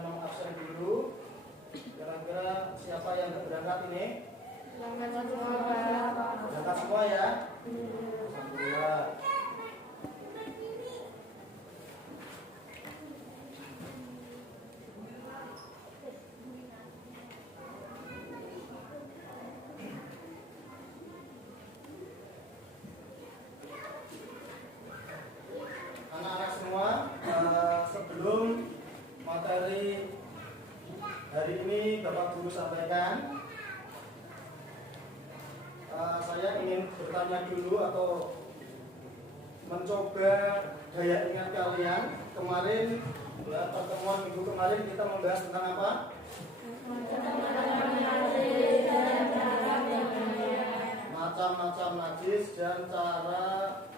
dengan mengabsen dulu. Kira-kira siapa yang berangkat ini? Berangkat semua ya? Alhamdulillah. Anak-anak semua, sebelum materi hari ini Bapak Guru sampaikan, saya ingin bertanya dulu atau mencoba daya ingat kalian. Kemarin, ya, pertemuan minggu kemarin kita membahas tentang apa? Macam-macam najis dan cara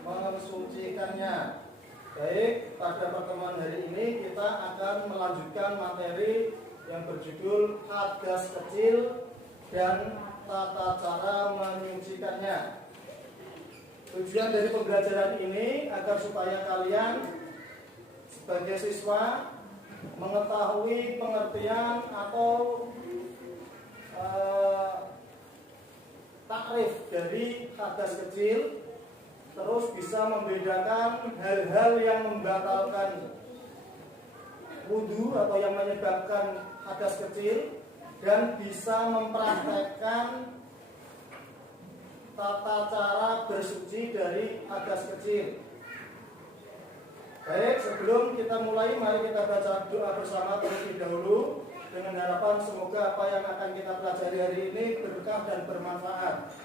mensucikannya. Baik, pada pertemuan hari ini kita akan melanjutkan materi yang berjudul hadas kecil dan tata cara menyucikannya. Tujuan dari pembelajaran ini agar supaya kalian sebagai siswa mengetahui pengertian atau takrif dari hadas kecil, terus bisa membedakan hal-hal yang membatalkan wudu atau yang menyebabkan hadas kecil, dan bisa mempraktekkan tata cara bersuci dari hadas kecil. Baik, sebelum kita mulai, mari kita baca doa bersama terlebih dahulu, dengan harapan semoga apa yang akan kita pelajari hari ini berkah dan bermanfaat.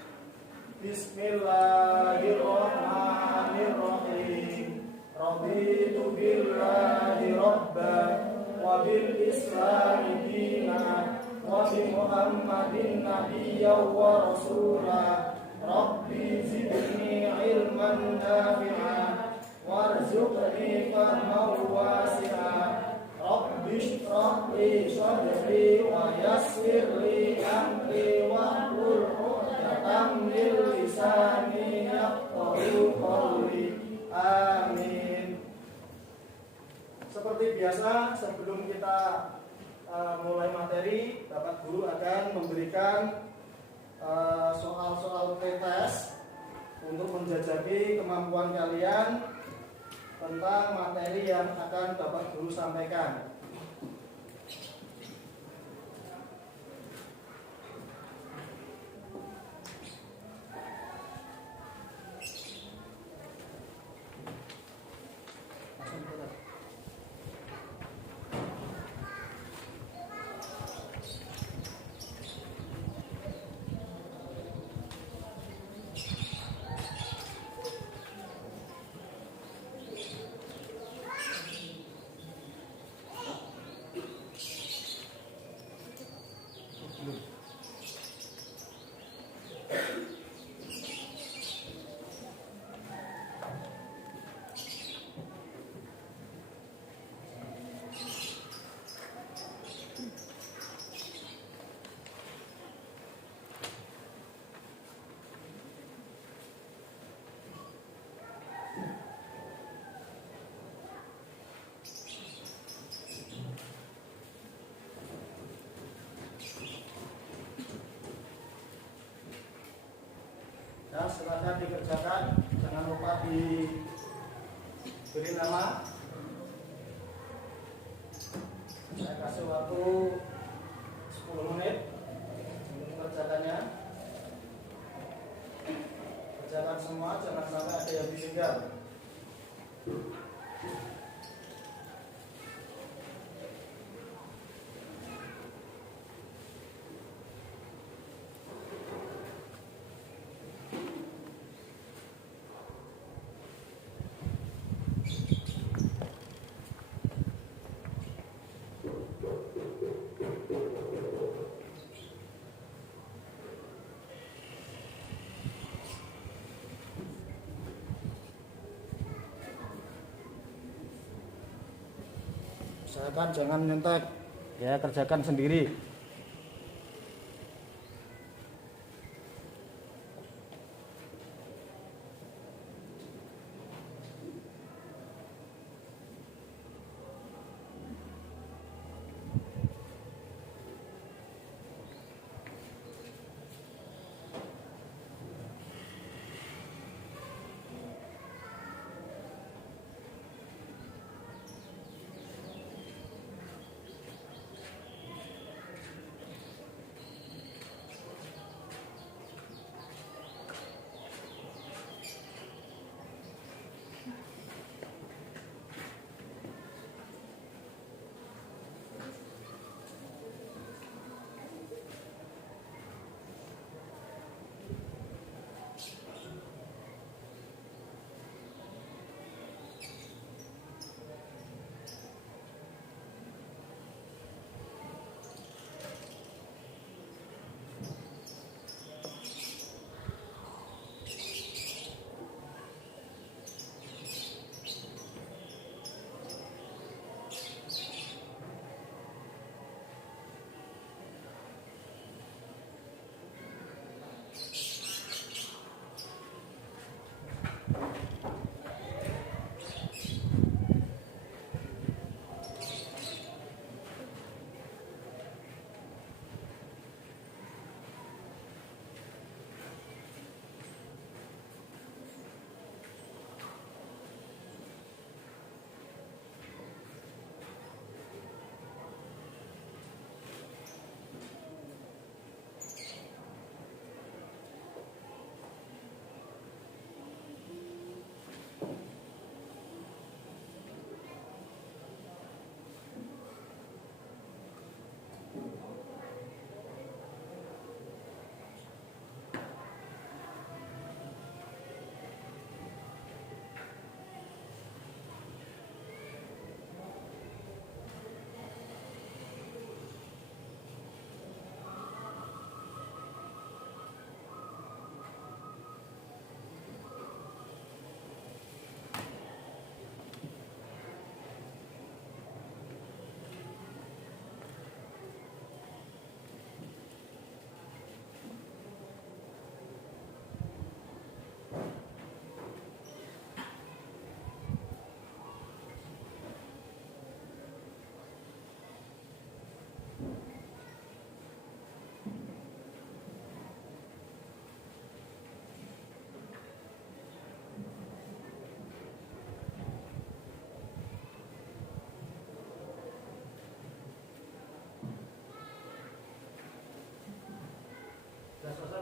Bismillahirrahmanirrahim. Raditu billahi rabban wa bil islami dinan wa bi Muhammadin nabiyyan wa rasula. Rabbi zidni ilman nafi'an warzuqni fahman wasi'an. Rabbi shrah li sadri wa yassir li amri wahlul 'uqdatam min lisani yafqahu qawli. Amin. Seperti biasa, sebelum kita mulai materi, Bapak Guru akan memberikan soal-soal pretest untuk menjajaki kemampuan kalian tentang materi yang akan Bapak Guru sampaikan. Ya, silakan dikerjakan, jangan lupa diberi nama. Saya kasih waktu 10 menit untuk mengerjakannya. Kerjakan semua, jangan sampai ada yang ditinggal. Usahakan jangan nyontek, ya, kerjakan sendiri.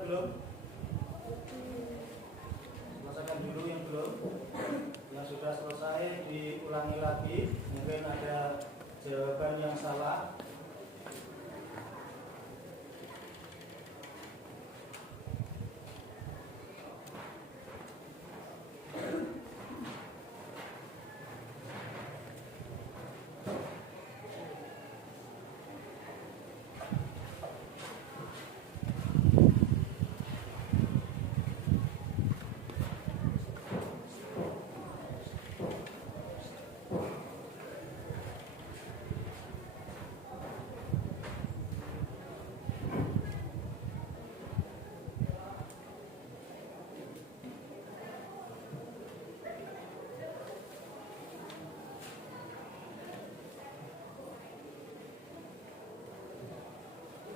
belum? Selesaikan dulu yang belum. Yang sudah selesai diulangi lagi. Mungkin ada jawaban yang salah.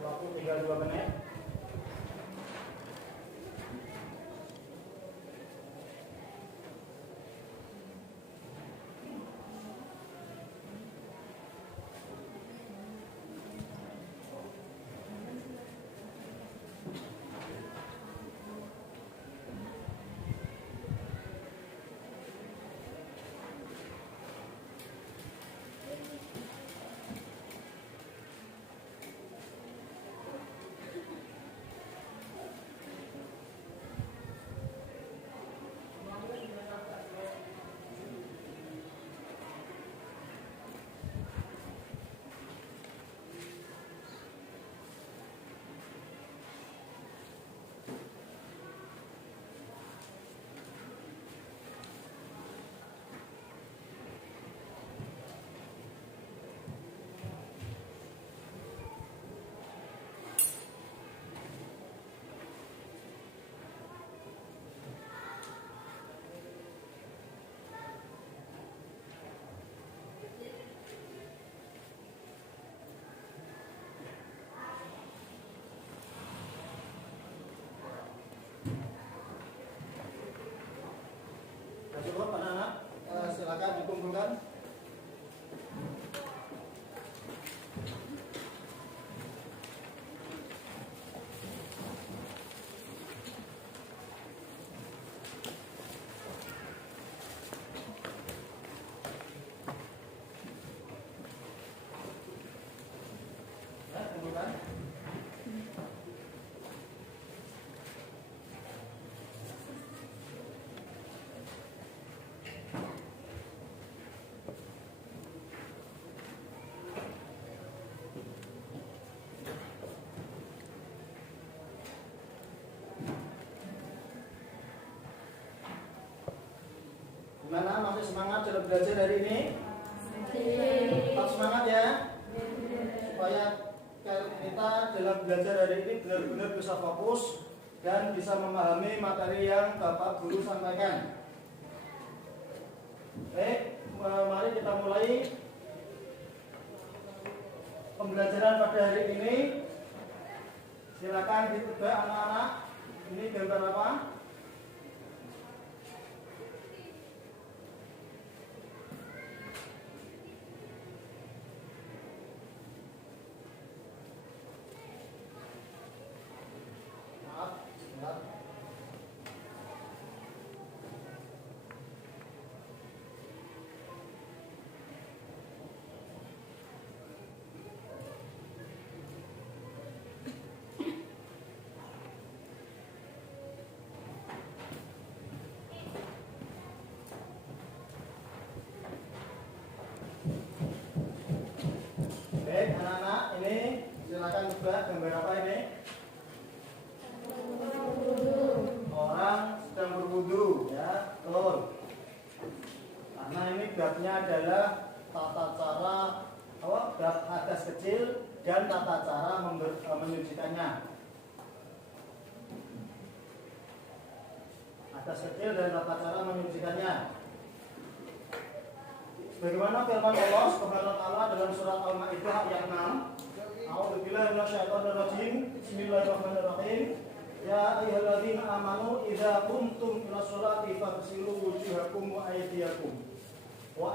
Waktu tinggal 2 menit. Cukup anak-anak, silakan dikumpulkan. Ya, kumpulkan. Gimana, masih semangat dalam belajar hari ini? Tetap semangat ya, supaya kita dalam belajar hari ini benar-benar bisa fokus dan bisa memahami materi yang Bapak Guru sampaikan. Baik, mari kita mulai pembelajaran pada hari ini. Silakan ditebak anak-anak. Ini gambar apa? Baik, anak-anak, ini silakan tebak gambar apa ini? Orang sedang berwudu, ya, betul. Karena ini babnya adalah tata cara bab hadas kecil dan tata cara menyucikannya. Hadas kecil dan tata cara menyucikannya. Bagaimana firman Allah Subhanahu wa taala dalam surat Al-Maidah ayat 6? A'udzubillahi minasyaitonir rajim. Bismillahirrahmanirrahim. Ya ayyuhalladzina amanu idza qumtum ila sholati faghsilu wujuhakum wa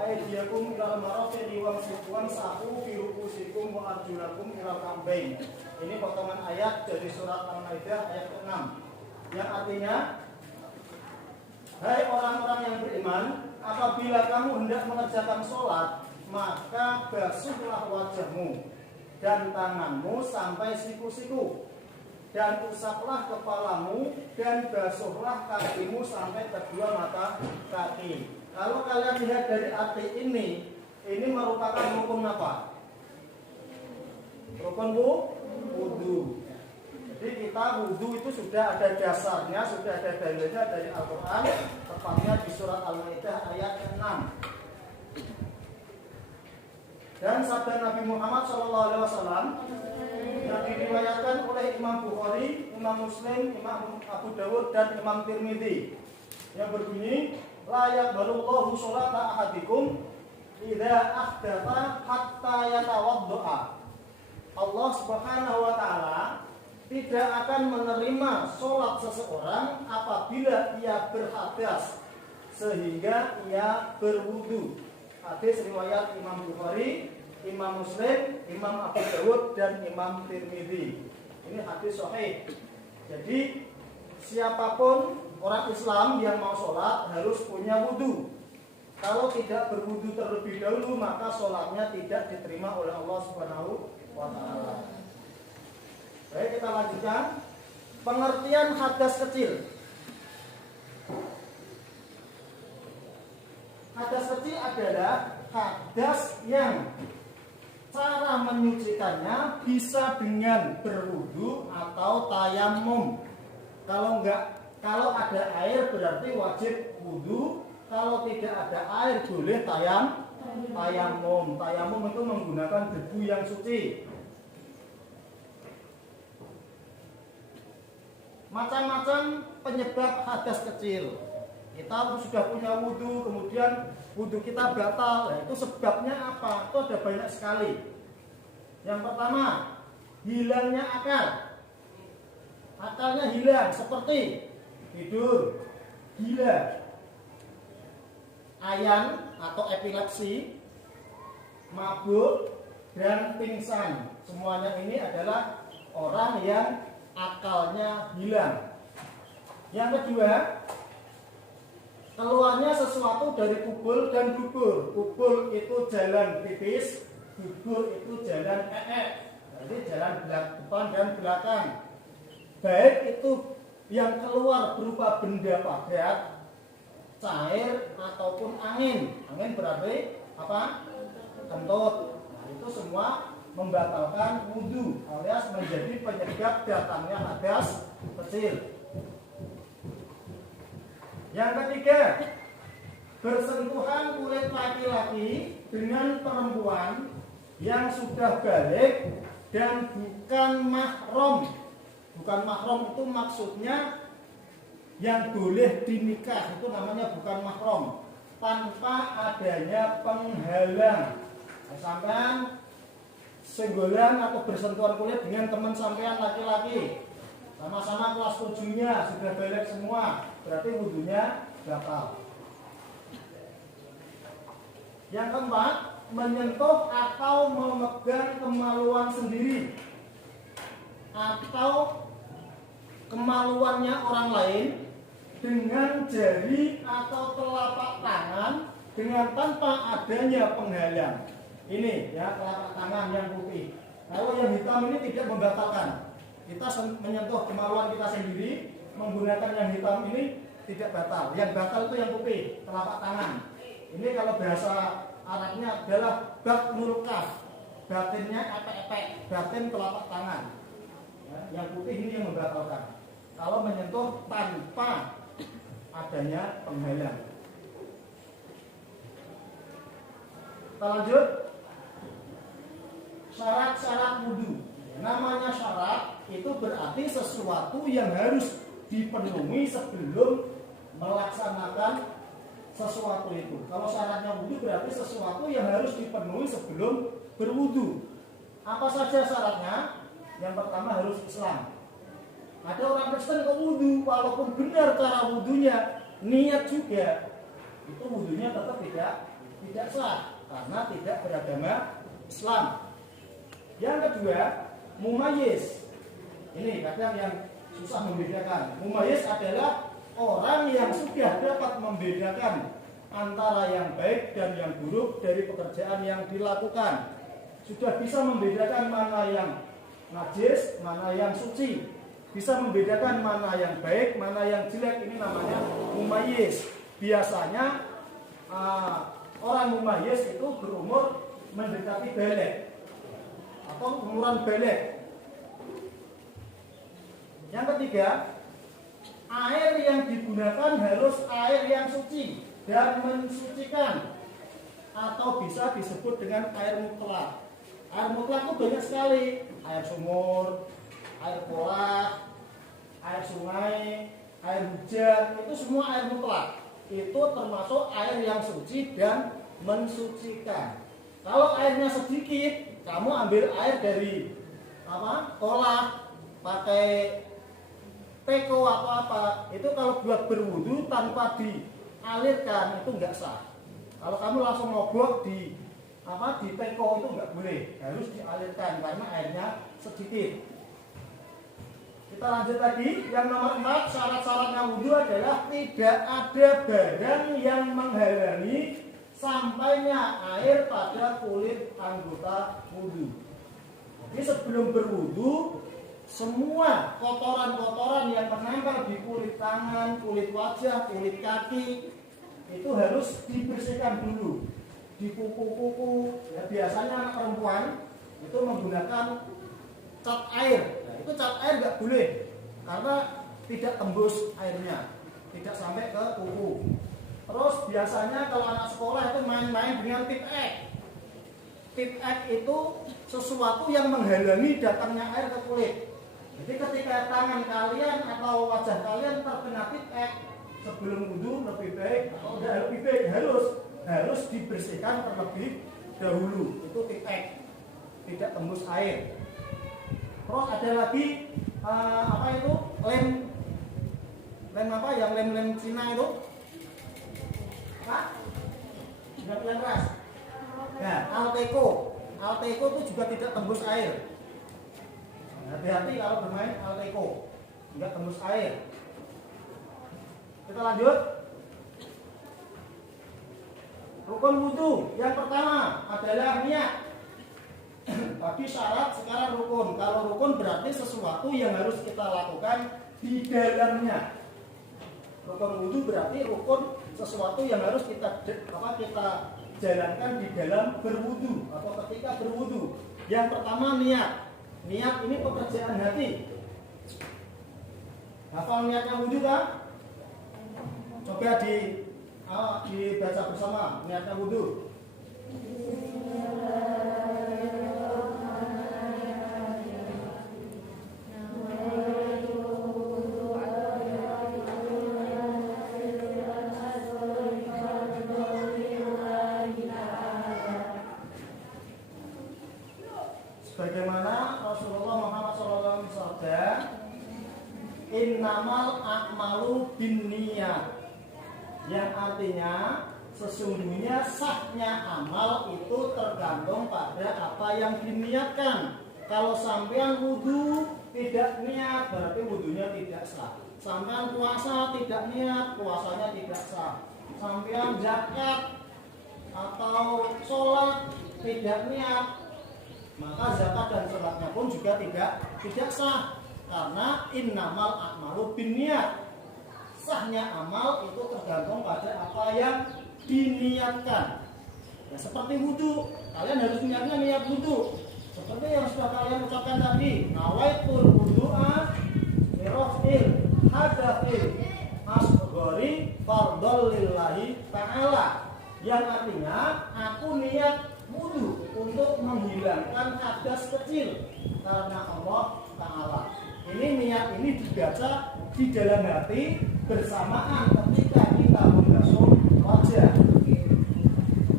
aydiyakum ila al-marafiqi wamsahu bi ru'usikum wa arjulakum ilal ka'bayn. Ini potongan ayat dari surat Al-Maidah ayat ke-6 yang artinya, hai orang-orang yang beriman, apabila kamu hendak mengerjakan sholat, maka basuhlah wajahmu dan tanganmu sampai siku-siku, dan usaplah kepalamu dan basuhlah kakimu sampai kedua mata kaki. Kalau kalian lihat dari arti ini merupakan rukun apa? Rukun wudu. Jadi kita wudu itu sudah ada dasarnya, sudah ada dalilnya dari Al-Quran, tepatnya di surat Al-Maidah ayat 6. Dan sabda Nabi Muhammad SAW yang diriwayatkan oleh Imam Bukhari, Imam Muslim, Imam Abu Dawud dan Imam Tirmidzi yang berbunyi, la yaqbalullahu sholata ahadikum idza ahdatha hatta yatawaddoa. Allah Subhanahu wa taala tidak akan menerima sholat seseorang apabila ia berhadas sehingga ia berwudu. Hadis riwayat Imam Bukhari, Imam Muslim, Imam Abu Dawud dan Imam Tirmidzi. Ini hadis sahih. Jadi siapapun orang Islam yang mau sholat harus punya wudu. Kalau tidak berwudu terlebih dahulu, maka sholatnya tidak diterima oleh Allah Subhanahu wa taala. Baik, kita lanjutkan. Pengertian hadas kecil. Hadas kecil adalah hadas yang cara menyucikannya bisa dengan berwudu atau tayamum. Kalau ada air berarti wajib wudu. Kalau tidak ada air boleh tayamum. Tayamum itu menggunakan debu yang suci. Macam-macam penyebab hadas kecil. Kita sudah punya wudu, kemudian wudu kita batal. Nah, itu sebabnya apa? Itu ada banyak sekali. Yang pertama, hilangnya akal. Akalnya hilang, seperti tidur, gila, ayan atau epilepsi, mabuk, dan pingsan. Semuanya ini adalah orang yang akalnya hilang. Yang kedua, keluarnya sesuatu dari kubul dan dubur. Kubul itu jalan pipis, dubur itu jalan jadi jalan depan dan belakang. Baik itu yang keluar berupa benda padat, cair ataupun angin. Angin berarti apa? Kentut. Nah, itu semua membatalkan wudu alias menjadi penyebab datangnya hadas kecil. Yang ketiga, bersentuhan kulit laki-laki dengan perempuan yang sudah balik dan bukan mahram. Bukan mahram itu maksudnya yang boleh dinikah, itu namanya bukan mahram, tanpa adanya penghalang. Nah, sampean senggolan atau bersentuhan kulit dengan teman sampean laki-laki, sama-sama kelas 7-nya sudah balik semua, berarti wudunya batal. Yang keempat, menyentuh atau memegang kemaluan sendiri atau kemaluannya orang lain dengan jari atau telapak tangan dengan tanpa adanya penghalang. Ini ya, telapak tangan yang putih. Kalau yang hitam ini tidak membatalkan. Kita menyentuh kemaluan kita sendiri menggunakan yang hitam ini tidak batal. Yang batal itu yang putih, telapak tangan. Ini kalau bahasa Arabnya adalah batnul kaf. Batinnya epek-epek, batin telapak tangan. Ya, yang putih ini yang membatalkan. Kalau menyentuh tanpa adanya penghalang. Kita lanjut. Syarat-syarat wudu. Namanya syarat itu berarti sesuatu yang harus dipenuhi sebelum melaksanakan sesuatu itu. Kalau syaratnya wudu berarti sesuatu yang harus dipenuhi sebelum berwudu. Apa saja syaratnya? Yang pertama harus Islam. Ada orang Kristen kok wudu, walaupun benar cara wudunya, niat juga, itu wudunya tetap tidak sah karena tidak beragama Islam. Yang kedua, mumayyiz. Ini kadang yang susah membedakan. Mumayyiz adalah orang yang sudah dapat membedakan antara yang baik dan yang buruk dari pekerjaan yang dilakukan. Sudah bisa membedakan mana yang najis, mana yang suci. Bisa membedakan mana yang baik, mana yang jelek. Ini namanya mumayyiz. Biasanya orang mumayyiz itu berumur mendekati baligh atau umuran baligh. Yang ketiga, air yang digunakan harus air yang suci dan mensucikan, atau bisa disebut dengan air mutlak. Air mutlak itu banyak sekali, air sumur, air pola, air sungai, air hujan, itu semua air mutlak. Itu termasuk air yang suci dan mensucikan. Kalau airnya sedikit, kamu ambil air dari kolah, pakai teko atau apa, itu kalau buat berwudu tanpa dialirkan itu enggak sah. Kalau kamu langsung ngobok di teko itu enggak boleh, harus dialirkan karena airnya sedikit. Kita lanjut lagi, yang nomor 4, syarat-syaratnya wudu adalah tidak ada barang yang menghalangi sampainya air pada kulit anggota wudu. Jadi sebelum berwudu, semua kotoran-kotoran yang menempel di kulit tangan, kulit wajah, kulit kaki itu harus dibersihkan dulu. Di kuku-kuku, ya biasanya anak perempuan itu menggunakan cat air. Nah, itu cat air nggak boleh karena tidak tembus airnya, tidak sampai ke kuku. Terus biasanya kalau anak sekolah itu main-main dengan tip ek. Tip ek itu sesuatu yang menghalangi datangnya air ke kulit. Jadi ketika tangan kalian atau wajah kalian terkena tip ek, sebelum wudu lebih baik atau lebih baik harus dibersihkan terlebih dahulu. Itu tip ek, tidak tembus air. Terus ada lagi lem Cina itu lem ras. Nah, Alteco itu juga tidak tembus air. Hati-hati kalau bermain Alteco, tidak tembus air. Kita lanjut. Rukun wudu yang pertama adalah niat. Tadi syarat, sekarang rukun. Kalau rukun berarti sesuatu yang harus kita lakukan di dalamnya. Rukun wudu berarti rukun sesuatu yang harus kita jalankan di dalam berwudu atau ketika berwudu. Yang pertama niat. Niat ini pekerjaan hati. Hafal niatnya wudu kan? Coba dibaca bersama niatnya wudu. Sebagaimana Rasulullah Muhammad SAW bersabda, innamal a'malu binniyat, yang artinya sesungguhnya sahnya amal itu tergantung pada apa yang diniatkan. Kalau sampean wudu tidak niat berarti wudunya tidak sah. Sampean puasa tidak niat, puasanya tidak sah. Sampean zakat atau sholat tidak niat, maka zakat dan sholatnya pun juga tidak sah. Karena innamal a'malu binniyat, sahnya amal itu tergantung pada apa yang diniatkan. Ya, seperti wudu, kalian harus niat wudu. Seperti yang sudah kalian ucapkan tadi, nawaitul wudu'a mirofil hadafil asghari fardhol lillahi ta'ala, yang artinya aku niat wudu untuk menghilangkan hadas kecil karena Allah Ta'ala. Ini niat ini dibaca di dalam hati bersamaan ketika kita membasuh wajah.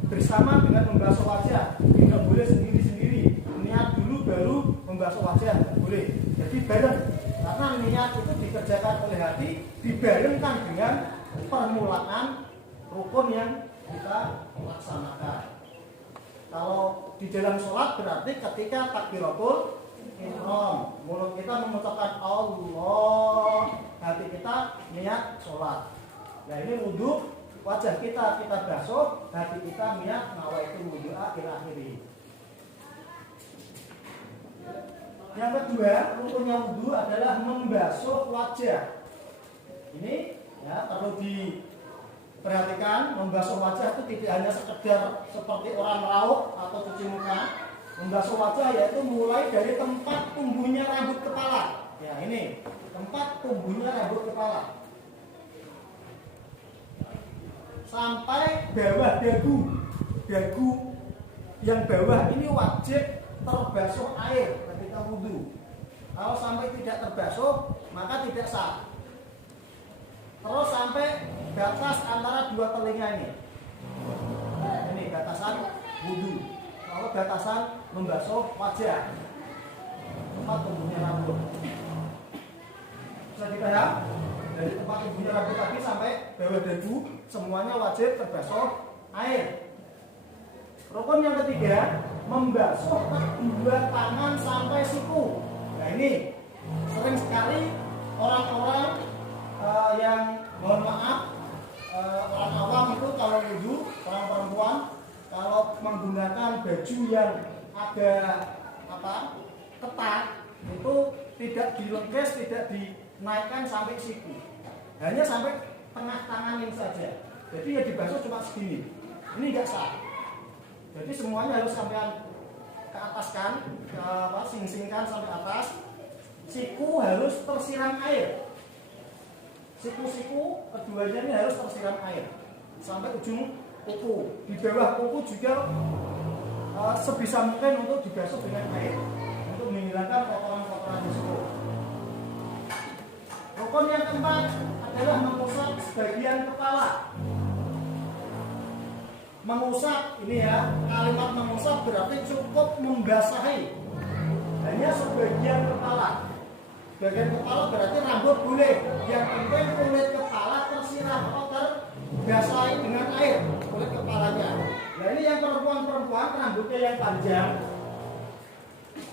Bersama dengan membasuh wajah, tidak boleh sendiri-sendiri. Niat dulu baru membasuh wajah, tidak boleh. Jadi bareng, karena niat itu dikerjakan oleh hati, dibarengkan dengan permulaan rukun yang kita laksanakan. Kalau di dalam sholat berarti ketika takbiratul ihram, mulut kita mengucapkan Allah, hati kita niat sholat. Nah ini wudhu, wajah kita basuh, hati kita niat nawaitu wudhu'a ila akhiri. Yang kedua, rukunnya wudhu adalah membasuh wajah. Ini ya perlu diperhatikan, membasuh wajah itu tidak hanya sekedar seperti orang meraup atau cuci muka. Membasuh wajah yaitu mulai dari tempat tumbuhnya rambut kepala. Ya ini tempat tumbuhnya rambut kepala sampai bawah dagu. Dagu yang bawah ini wajib terbasuh air ketika wudhu. Kalau sampai tidak terbasuh maka tidak sah. Terus sampai batas antara dua telinga ini. Ini batasan wudhu. Kalau batasan membasuh wajah, tempat tumbuhnya rambut. Bisa dipaham? Dari tempat tumbuhnya rambut tadi sampai bawah dagu semuanya wajib terbasuh air. Rukun yang ketiga, membasuh kedua tangan sampai siku. Nah ini sering sekali orang-orang yang mohon maaf orang awam itu kalau wudhu, orang perempuan kalau menggunakan baju yang agak ketat itu tidak dilengkes, tidak dinaikkan sampai siku, hanya sampai tengah tangan ini saja. Jadi ya dibasuh cuma segini. Ini enggak sah. Jadi semuanya harus sampai ke atas kan, sing-singkan sampai atas. Siku harus tersiram air. Siku-siku keduanya ini harus tersiram air sampai ujung kuku. Di bawah kuku juga sebisa mungkin untuk dibasuh dengan air untuk menghilangkan kotoran-kotoran di siku. Rukun yang keempat adalah mengusap sebagian kepala. Mengusap ini ya, kalimat mengusap berarti cukup membasahi hanya sebagian kepala. Bagian kepala berarti rambut boleh, yang penting kulit kepala tersiram atau terbasahi dengan air kulit kepalanya. Nah ini yang perempuan-perempuan rambutnya yang panjang,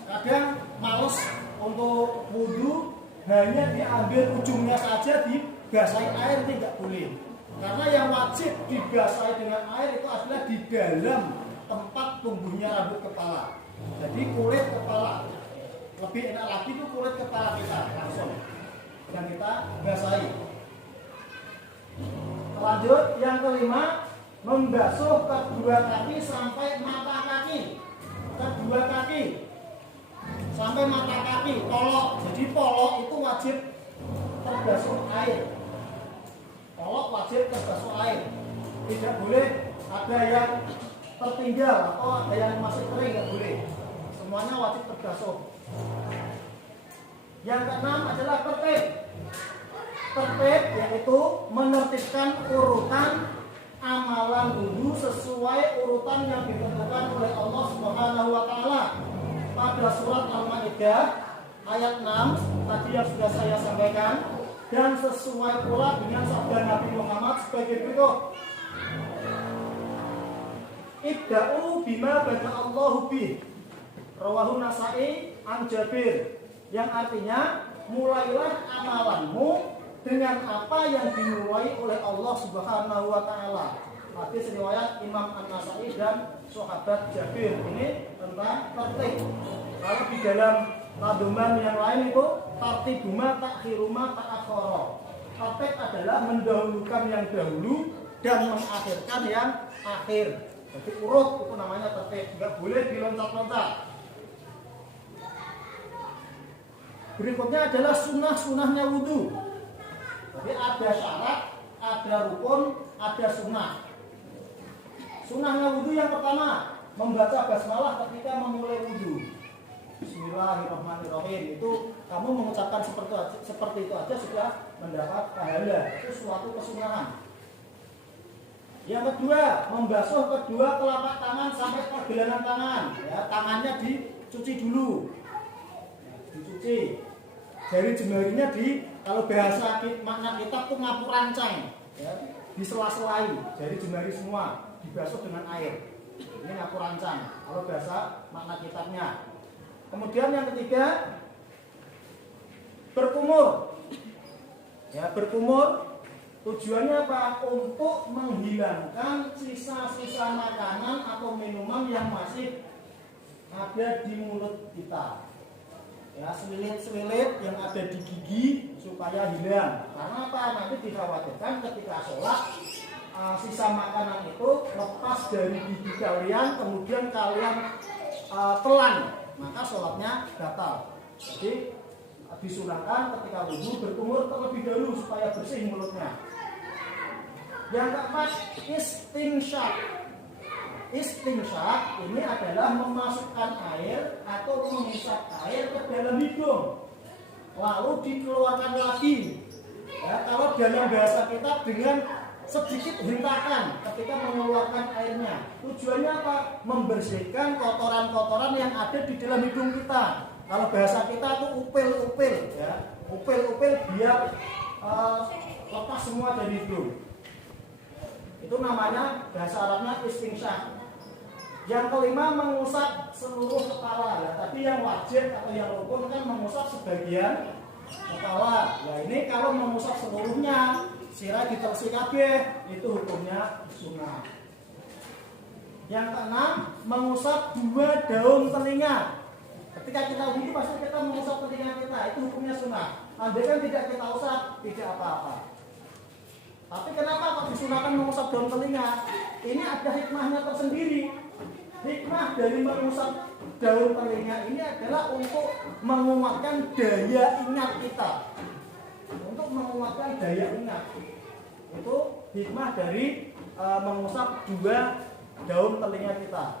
kadang males untuk wudhu, hanya diambil ujungnya saja dibasahi air, tidak boleh. Karena yang wajib dibasahi dengan air itu adalah di dalam tempat tumbuhnya rambut kepala. Jadi kulit kepala. Lebih enak lagi itu kulit kepala kita langsung yang kita basahi. Lanjut yang kelima, membasuh kedua kaki sampai mata kaki. Kedua kaki sampai mata kaki, polok. Jadi polok itu wajib terbasuh air. Polok wajib terbasuh air. Tidak boleh ada yang tertinggal atau ada yang masih kering, tidak boleh. Semuanya wajib terbasuh. Yang keenam adalah tertib. Tertib yaitu menertibkan urutan amalan wudhu sesuai urutan yang ditentukan oleh Allah Subhanahu wa taala. Pada surat Al-Maidah ayat 6 tadi yang sudah saya sampaikan, dan sesuai pula dengan sabda Nabi Muhammad sebagai berikut. Ibda'u bima bada'allahu bih. Rawahu Nasa'i an Jabir, yang artinya mulailah amalanmu dengan apa yang dimulai oleh Allah Subhanahu wa taala. Hadis riwayat Imam An-Nasa'i dan sahabat Jabir. Ini tentang tertib. Kalau di dalam taduman yang lain itu tartibuma takhiruma ta'akhara. Tertib adalah mendahulukan yang dahulu dan mengakhirkan yang akhir. Jadi urut itu namanya tertib. Enggak boleh diloncat-loncat. Berikutnya adalah sunnah-sunnahnya wudhu. Jadi ada syarat, ada rukun, ada sunnah. Sunnahnya wudhu yang pertama, membaca basmalah ketika memulai wudhu. Bismillahirrahmanirrahim. Itu kamu mengucapkan seperti itu aja sudah mendapat pahala. Itu suatu kesunahan. Yang kedua, membasuh kedua telapak tangan sampai pergelangan tangan. Ya, tangannya dicuci dulu. Dicuci. Jari jemarinya kalau bahasa makna kitab itu ngapur rancang, ya, disela-selai, jari jemari semua dibasuh dengan air. Ini ngaku rancang kalau bahasa makna kitabnya. Kemudian yang ketiga, berkumur. Ya, berkumur tujuannya apa? Untuk menghilangkan sisa-sisa makanan atau minuman yang masih ada di mulut kita. Ya, selilit-selilit yang ada di gigi supaya hilang. Karena apa? Nanti dikhawatirkan ketika sholat sisa makanan itu lepas dari gigi kalian, kemudian kalian telan, maka sholatnya batal. Jadi disunahkan ketika wudhu berkumur terlebih dahulu supaya bersih mulutnya. Yang keempat, istinsyak. Istinsyak ini adalah memasukkan air atau menghisap air ke dalam hidung lalu dikeluarkan lagi. Ya, kalau dalam bahasa kita dengan sedikit hentakan ketika mengeluarkan airnya. Tujuannya apa? Membersihkan kotoran-kotoran yang ada di dalam hidung kita. Kalau bahasa kita itu upil-upil, ya, upil-upil biar lepas semua dari hidung. Itu namanya bahasa Arabnya istinsyak. Yang kelima, mengusap seluruh kepala. Ya, tadi yang wajib atau yang rukun kan mengusap sebagian kepala. Ya, ini kalau mengusap seluruhnya, sirah ditersi kabeh, itu hukumnya sunnah. Yang keenam, mengusap 2 daun telinga. Ketika kita wudhu pasti kita mengusap telinga kita, itu hukumnya sunnah. Andai kan tidak kita usap, tidak apa-apa. Tapi kenapa kok disunahkan mengusap daun telinga? Ini ada hikmahnya tersendiri. Hikmah dari mengusap daun telinga ini adalah untuk menguatkan daya ingat kita. Untuk menguatkan daya ingat. Itu hikmah dari mengusap 2 daun telinga kita.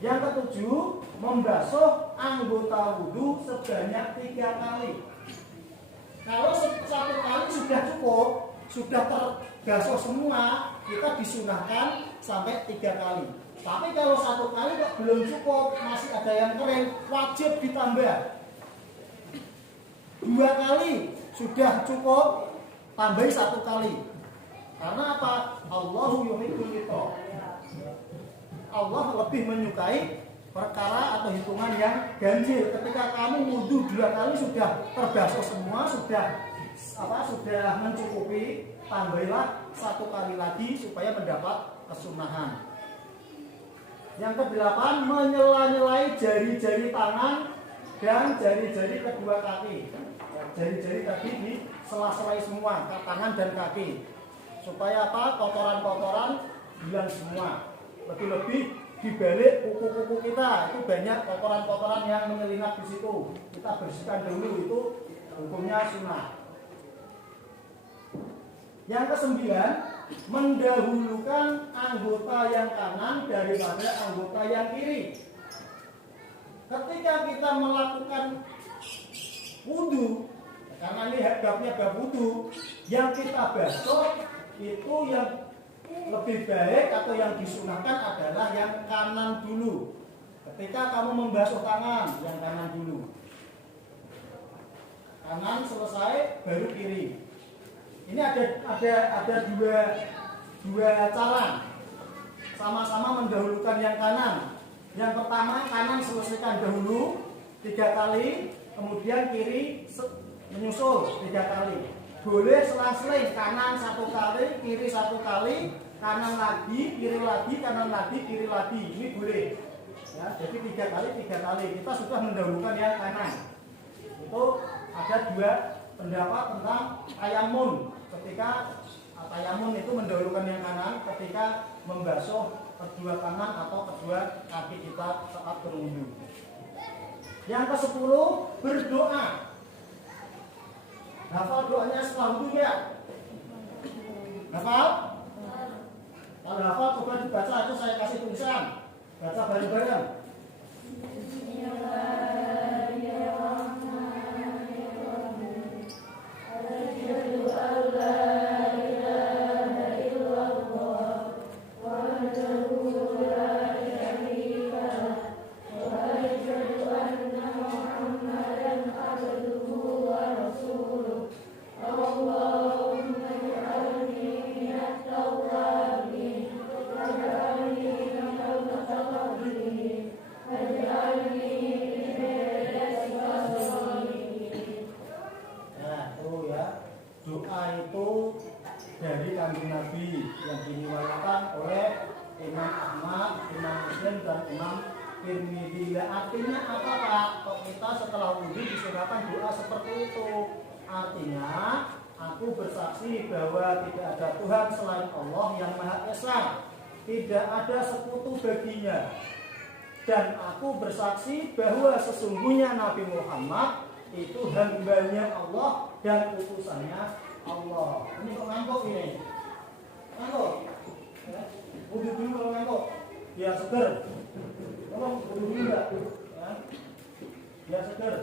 Yang ketujuh, membasuh anggota wudhu sebanyak 3 kali. Kalau 1 kali sudah cukup, sudah terbasuh semua, kita disunahkan sampai 3 kali. Tapi kalau 1 kali kok belum cukup, masih ada yang kering, wajib ditambah. 2 kali sudah cukup, tambahi 1 kali. Karena apa? Allahu yuhibbul ithab. Allah lebih menyukai perkara atau hitungan yang ganjil. Ketika kamu wudhu 2 kali sudah terbasuh semua, sudah mencukupi, tambahilah 1 kali lagi supaya mendapat kesunahan. Yang ke-8, menyela-nyelai jari-jari tangan dan jari-jari kedua kaki. Jari-jari tadi di sela-selai semua, tangan dan kaki. Supaya apa? Kotoran-kotoran hilang semua. Lebih-lebih di balik kuku-kuku kita itu banyak kotoran-kotoran yang menyelinap di situ. Kita bersihkan dulu, itu hukumnya sunnah. Yang ke-9, mendahulukan anggota yang kanan daripada anggota yang kiri. Ketika kita melakukan wudhu, karena ini babnya bab wudhu, yang kita basuh itu yang lebih baik atau yang disunahkan adalah yang kanan dulu. Ketika kamu membasuh tangan, yang kanan dulu. Kanan selesai, baru kiri. Ini ada dua cara. Sama-sama mendahulukan yang kanan. Yang pertama, kanan selesaikan dahulu 3 kali, kemudian kiri menyusul 3 kali. Boleh selang-seling, kanan 1 kali, kiri 1 kali, kanan lagi, kiri lagi, kanan lagi, kiri lagi. Ini boleh. Ya, jadi 3 kali, 3 kali. Kita sudah mendahulukan yang kanan. Itu ada 2 pendapat tentang tayamun. Ketika tayamun itu mendahulukan yang kanan ketika membasuh kedua tangan atau kedua kaki kita saat berwudu. Yang ke-10, berdoa. Hafal doanya setelah wudu ya? Hafal? Kalau hafal coba dibaca, itu saya kasih tulisan. Baca bareng-bareng. dan Imam Tirmidzi. Artinya apa Pak? Kok kita setelah wudhu disunahkan doa seperti itu? Artinya aku bersaksi bahwa tidak ada Tuhan selain Allah yang Maha Esa, tidak ada sekutu baginya. Dan aku bersaksi bahwa sesungguhnya Nabi Muhammad itu hambanya Allah dan utusannya Allah. Ini kok ngantuk ini? Ngantuk? Ya. Wudhu dulu kalau ngantuk, biar seger. Tolong wudhu dulu enggak? Ya. Biar seger.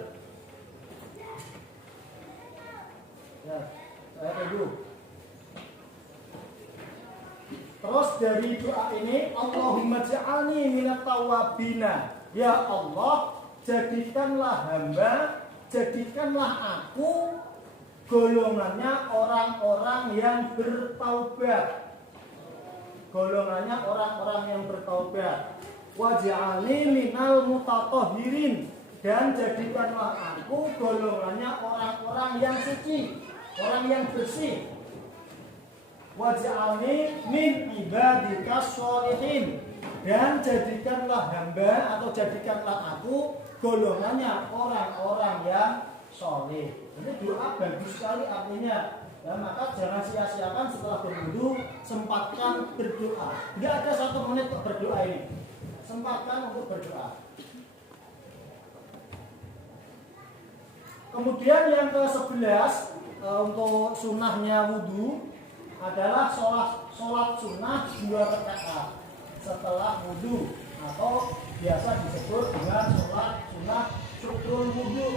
Ya, saya tunggu. Terus dari doa ini, Allahumma ja'alni minat tawabina. Ya Allah, jadikanlah hamba, jadikanlah aku golongannya orang-orang yang bertaubat. Golongannya orang-orang yang bertaubat. Waj'alni minal mutatahhirin, dan jadikanlah aku golongannya orang-orang yang suci, orang yang bersih. Waj'alni min ibadikas sholihin, dan jadikanlah hamba atau jadikanlah aku golongannya orang-orang yang sholih. Ini doa bagus sekali artinya. Ya, maka jangan sia-siakan setelah berwudu, sempatkan berdoa. Tidak ada 1 menit untuk berdoa ini. Sempatkan untuk berdoa. Kemudian yang ke-11 untuk sunnahnya wudu adalah sholat sunnah 2 rakaat setelah wudu, atau biasa disebut dengan sholat sunnah syukrul wudu.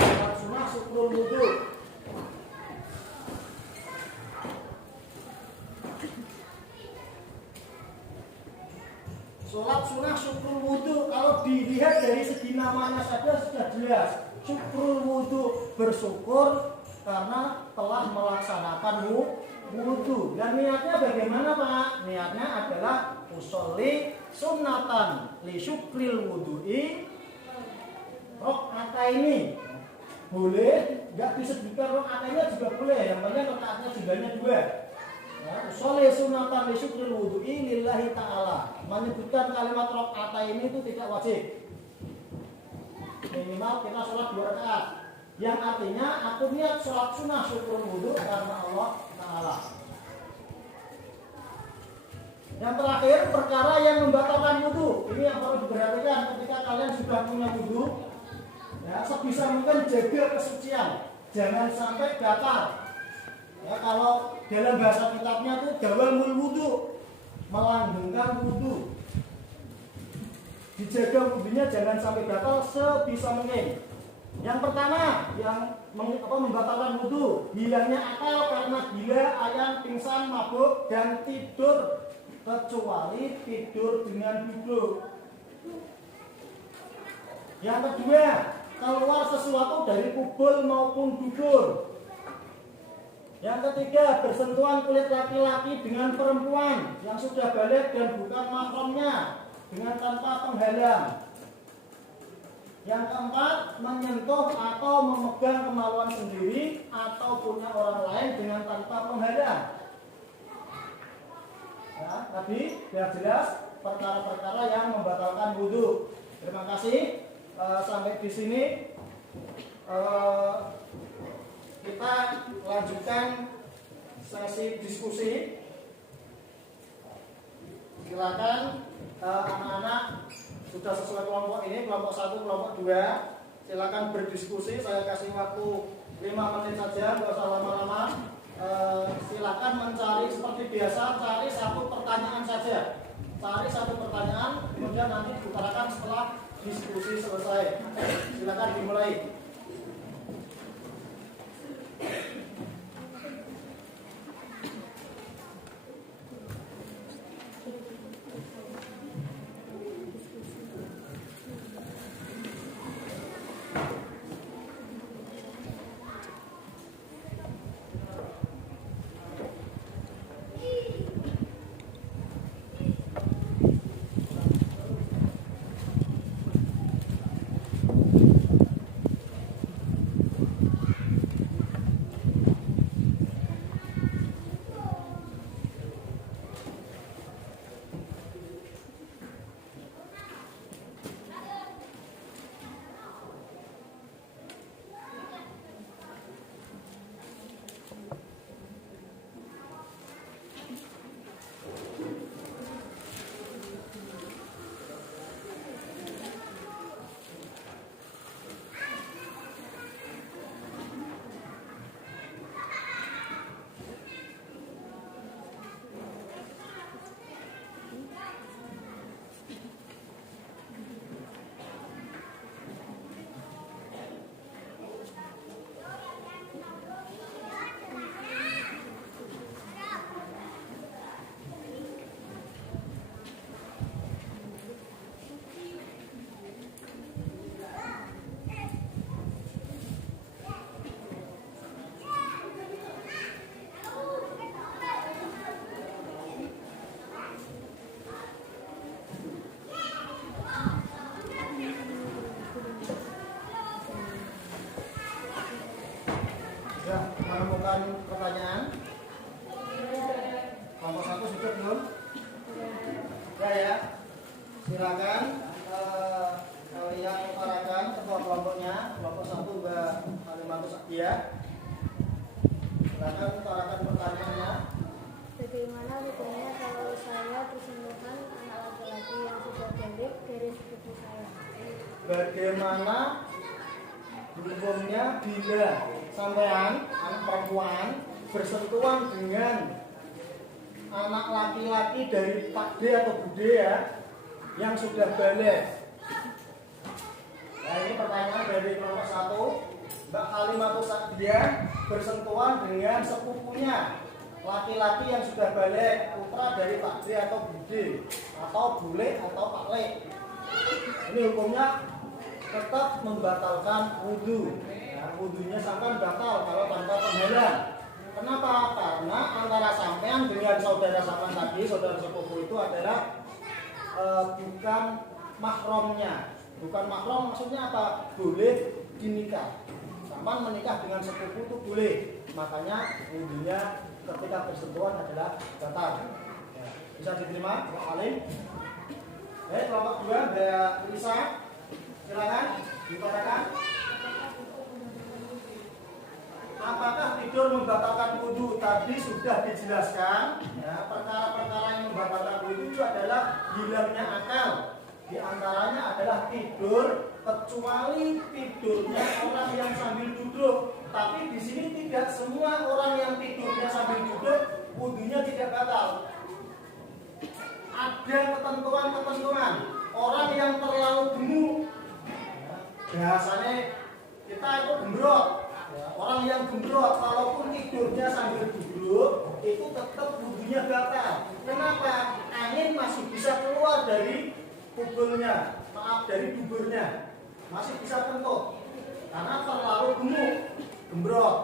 Sholat sunnah syukrul wudu. Sholat sunnah syukrul wudu, kalau dilihat dari segi namanya saja sudah jelas. Syukrul wudu, bersyukur karena telah melaksanakan wudu. Dan niatnya bagaimana Pak? Niatnya adalah usolli sunnatan li syukril wudu'i rakaataini. Boleh, nggak disebutkan rakaatnya juga boleh. Yang penting rakaatnya jumlahnya 2. Ya, usolli sunnatan li syukril wudu'i lillahi ta'ala. Menyebutkan kalimat rakaataini itu tidak wajib. Minimal kita sholat 2 rakaat. Yang artinya aku niat sholat sunnah syukur wudu karena Allah Ta'ala. Yang terakhir, perkara yang membatalkan wudu. Ini yang perlu diperhatikan ketika kalian sudah punya wudu. Ya, sebisa mungkin jaga kesucian, jangan sampai gatal. Ya, kalau dalam bahasa kitabnya itu dawamul wudu, melanggengkan wudu. Dijaga wudunya jangan sampai gatal sebisa mungkin. Yang pertama, yang membatalkan wudu, hilangnya akal karena gila, ayam, pingsan, mabuk, dan tidur, kecuali tidur dengan duduk. Yang kedua, keluar sesuatu dari kubul maupun dubur. Yang ketiga, bersentuhan kulit laki-laki dengan perempuan yang sudah balik dan bukan mahramnya dengan tanpa penghalang. Yang keempat, menyentuh atau memegang kemaluan sendiri atau punya orang lain dengan tanpa penghalang. Ya, tadi sudah jelas perkara-perkara yang membatalkan wudu. Terima kasih. Sampai di sini kita lanjutkan sesi diskusi. Silakan anak-anak sudah sesuai kelompok ini, kelompok 1, kelompok 2, silakan berdiskusi. Saya kasih waktu 5 menit saja, nggak usah lama-lama. Silakan mencari seperti biasa, cari 1 pertanyaan saja. Cari 1 pertanyaan, kemudian nanti diutarakan setelah diskusi selesai. Silakan dimulai. Silakan pertanyaan. Kelompok 1 sudah belum? Ya. Silakan kalian utarakan ketua kelompoknya. Kelompok 1 Mbak Halimatus Akia. Silakan utarakan pertanyaannya. Bagaimana hukumnya kalau saya bersentuhan anak laki-laki yang sudah balik dari sepupu saya? Bagaimana hukumnya bila sampean anak perempuan bersentuhan dengan anak laki-laki dari Pak D atau Bude ya yang sudah balik? Nah, ini pertanyaan dari kelompok 1. Mbak Halimatus Akia bersentuhan dengan sepupunya laki-laki yang sudah balik, putra dari Pak D atau Bude atau Bule atau Pak Le. Ini hukumnya tetap membatalkan wudhu. Ya, wudhunya sampai batal kalau tanpa penghalang. Kenapa? Karena antara sampean dengan saudara sampean tadi, saudara sepupu itu adalah bukan mahramnya. Bukan mahram maksudnya apa? Boleh dinikah. Sampean menikah dengan sepupu itu boleh. Makanya wudhunya ketika bersentuhan adalah batal. Ya, bisa diterima, Pak Alim. Kelompok 2 ada Lisa. Silakan diutarakan. Apakah tidur membatalkan wudhu? Tadi sudah dijelaskan. Ya, perkara-perkara yang membatalkan wudhu itu adalah hilangnya akal. Di antaranya adalah tidur, kecuali tidurnya orang yang sambil duduk. Tapi di sini tidak semua orang yang tidurnya sambil duduk wudhunya tidak batal. Ada ketentuan-ketentuan. Orang yang terlalu gemuk, biasanya kita itu gembrot. Orang yang gembrot, walaupun tidurnya sambil duduk, itu tetap wudhunya batal. Kenapa? Angin masih bisa keluar dari kuburnya, dari duburnya, masih bisa kentut. Karena terlalu gemuk, gembrot.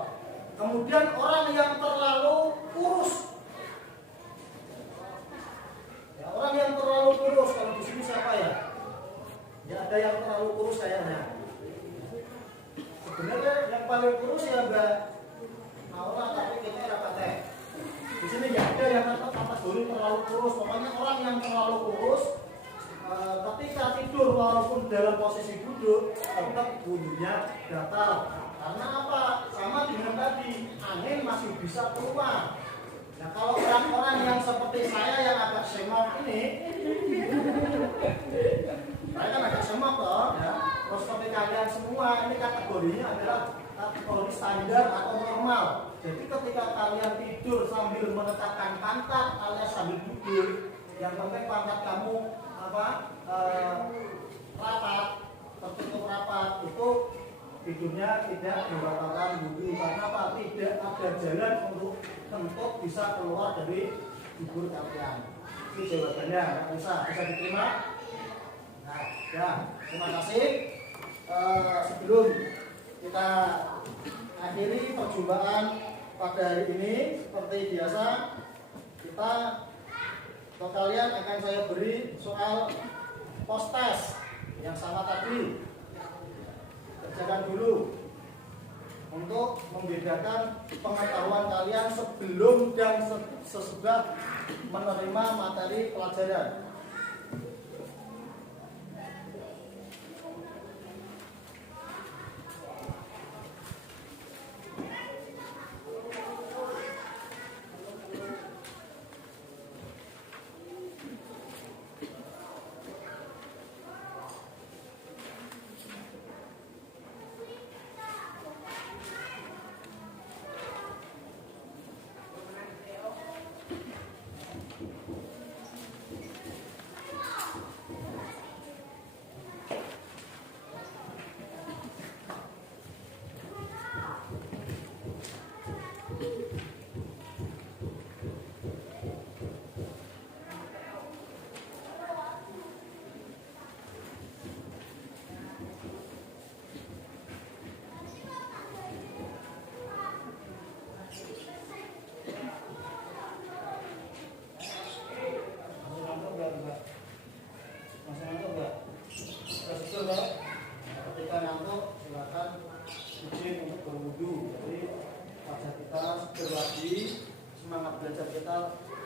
Kemudian orang yang terlalu kurus, ya, orang yang terlalu kurus, kalau di sini siapa ya? Ya ada yang terlalu kurus kayaknya. Sebenarnya yang paling kurus ya Mbak Naura, tapi kita rapatnya. Di sini nggak ada yang kategori terlalu kurus. Pokoknya orang yang terlalu kurus ketika tidur walaupun dalam posisi duduk tetap wudhunya batal. Karena apa? Sama dengan tadi, angin masih bisa keluar. Nah kalau orang-orang yang seperti saya yang agak semok ini, saya kan agak semok toh, ya. Terus seperti kalian semua, ini kategorinya adalah kategori standar atau normal. Jadi ketika kalian tidur sambil meletakkan pantat alias sambil duduk, yang penting pantat kamu rapat, tertutup rapat, itu tidurnya tidak membatalkan wudhu. Karena apa? Tidak ada jalan untuk kentut bisa keluar dari dubur kalian. Ini jawabannya, bisa diterima. Nah, ya, terima kasih. Sebelum kita akhiri perjumpaan pada hari ini, seperti biasa, kita untuk kalian akan saya beri soal post test yang sama tadi. Kerjakan dulu untuk membedakan pengetahuan kalian sebelum dan sesudah menerima materi pelajaran. Ketika ngantuk silakan izin untuk berwudu. Jadi wajah kita seger lagi, semangat belajar kita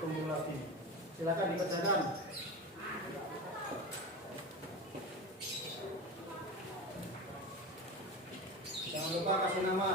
tumbuh lagi. Silakan dikerjakan. Jangan lupa kasih nama.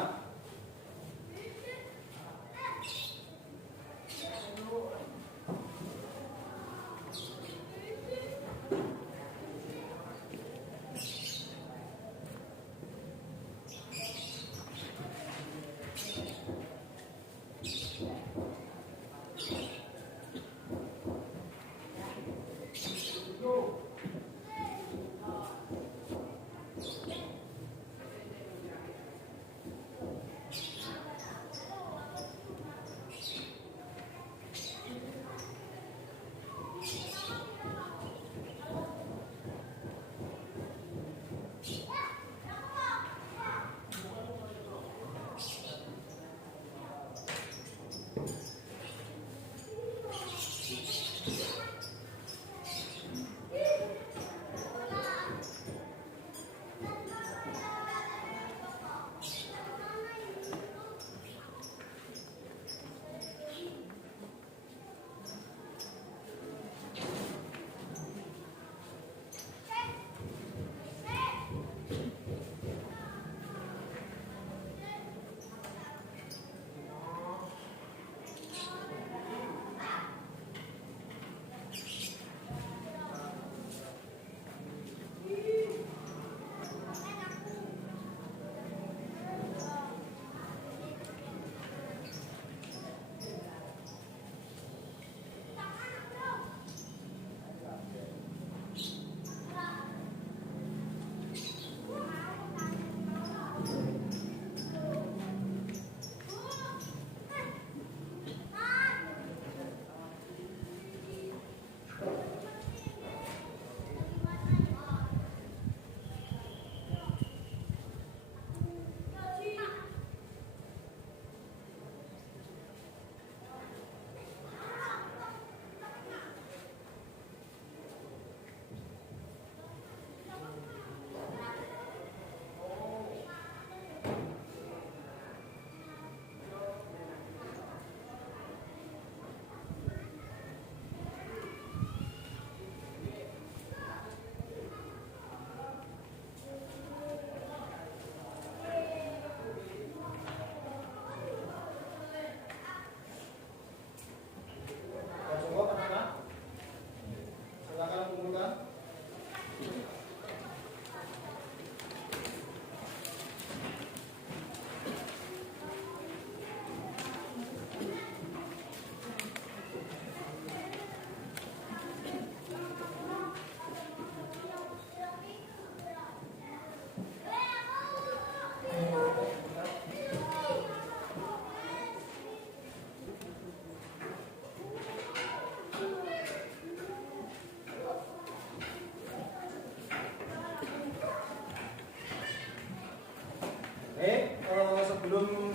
Sebelum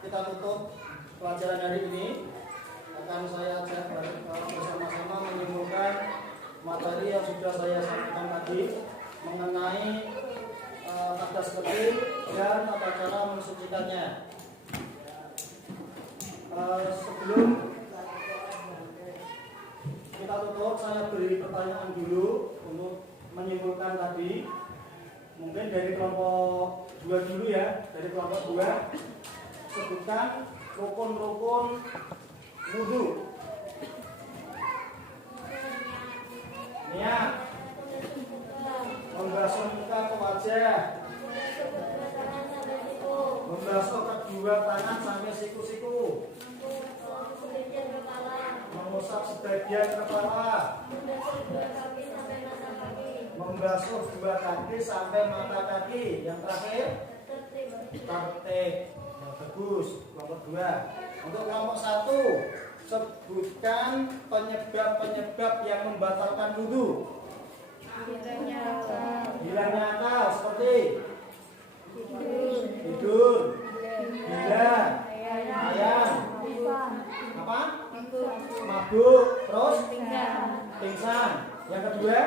kita tutup pelajaran hari ini, akan saya ajak bersama-sama menyimpulkan materi yang sudah saya sampaikan tadi mengenai tadas kecil dan tata cara mensucikannya. Sebelum kita tutup, saya beri pertanyaan dulu untuk menyimpulkan tadi. Mungkin dari kelompok 2 dulu ya, dari kelompok 2 sebutkan rukun-rukun wudu. Niat, membasuh muka ke wajah, membasuh kedua tangan sampai siku-siku, mengusap sebagian kepala, membasuh 2 kaki sampai mata kaki. Yang terakhir tertib. Bagus, kelompok 2. Untuk kelompok 1, sebutkan penyebab-penyebab yang membatalkan wudu. Hilangnya akal seperti tidur, gila, ayam, apa? Mabuk, terus pingsan. Yang kedua,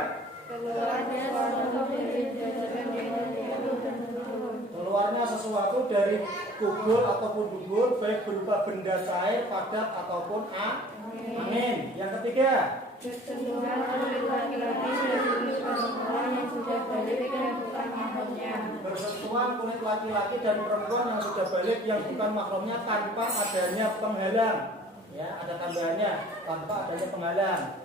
keluarnya sesuatu sesuatu dari kubur ataupun dubur, baik berupa benda cair, padat ataupun angin. Yang ketiga, bersentuhan kulit laki-laki dan kulit perempuan yang sudah balik dan bukan mahramnya. Bersentuhan kulit laki-laki dan perempuan yang sudah balik yang bukan mahramnya tanpa adanya penghalang. Ya, ada tambahannya, tanpa adanya penghalang.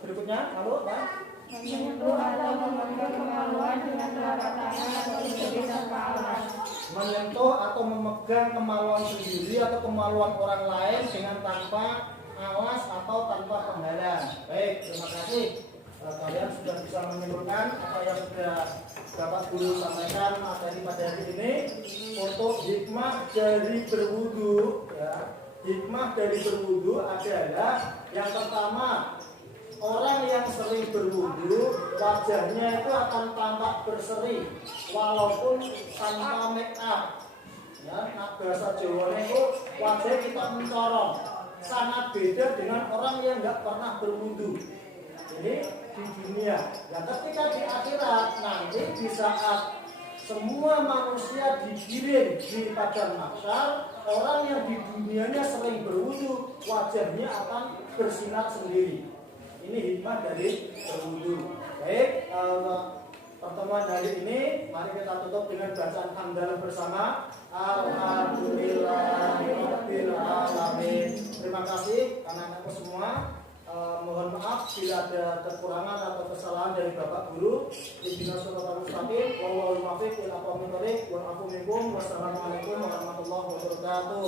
Berikutnya, lalu Pak? Menyentuh atau memegang kemaluan dengan telapak tangan atau sendiri tanpa alas. Menyentuh atau memegang kemaluan sendiri atau kemaluan orang lain dengan tanpa alas atau tanpa penghalang. Baik, terima kasih. Kalian sudah bisa menyimpulkan apa yang sudah Bapak Guru sampaikan materi pada hari ini. Untuk hikmah dari berwudu, ya, hikmah dari berwudu adalah yang pertama, orang yang sering berwudu wajahnya itu akan tampak berseri walaupun tanpa make up. Ya, bahasa Jawa itu wajah kita mencorong, sangat beda dengan orang yang nggak pernah berwudu. Ini di dunia. Ya, ketika di akhirat nanti di saat semua manusia digiring di padang mahsyar, orang yang di dunianya sering berwudu wajahnya akan bersinar sendiri. Ini hikmah dari berwudu. Baik, pertemuan hari ini mari kita tutup dengan bacaan hamdalah bersama. Alhamdulillahirabbil alamin. Terima kasih anak-anakku semua. Mohon maaf bila ada kekurangan atau kesalahan dari Bapak Guru. Ihdinas shiratal mustaqim, wallahul muwaffiq ila aqwamit thoriq, wa afu minkum. Wassalamualaikum warahmatullahi wabarakatuh.